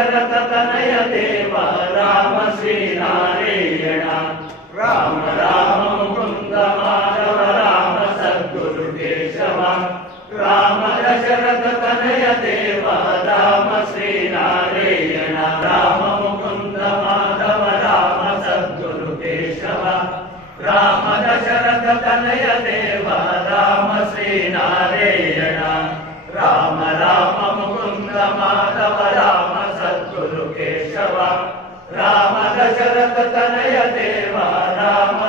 Dasharath Tanay Dev Ram Shri Narayan Ram Ram Mukund Madhav Ram Sadhguru Keshav Ram Dasharath Tanay Dev Ram Shri Narayan Ram Mukund Madhav Ram Sadhguru Keshav Ram Dasharath Tanay Dev Ram Shri Narayan Ram Ram Mukund Madhav Ram Sadhguru Keshav Ram Dasharath Tanay Dev Ram